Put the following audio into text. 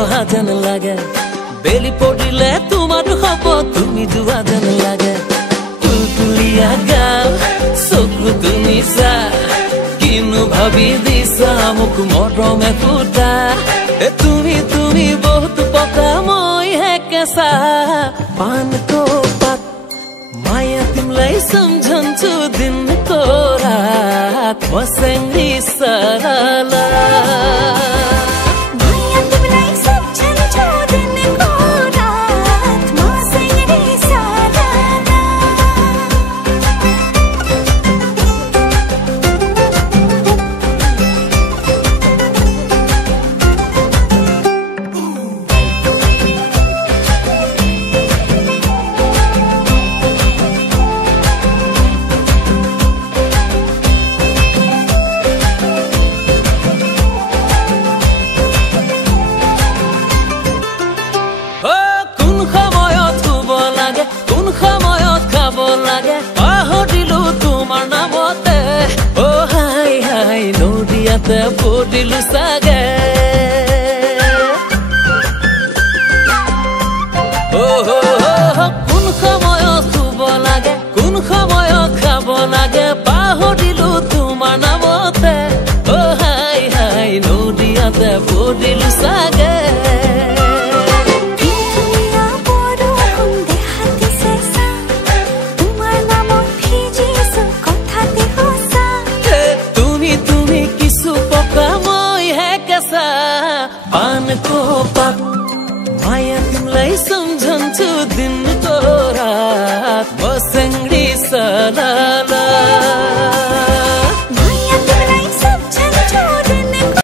অহা যেন লাগে বেলি পৰিলে তোমাৰ হব তুমি যোৱা যেন লাগে তুলিয়া গাল চকু তুমি চা কিনো ভাবি দিছা মোক মৰমে ফুটা তুমি তুমি বহুত পকা মই হে কেঁচা पानको पात माया तिमलाई सम्झन्छु दिनको रात मसँगै सरला माया तिमलाई सम्झन्छु दिनको रात मसँगै सरला পড়িলু সাগে কোন সময়ত শুব লাগে কোন সময়ত খাব লাগে পাহৰিলো তোমাৰ নামতে হাই হাই নদীয়াতে পড়িলু সাগে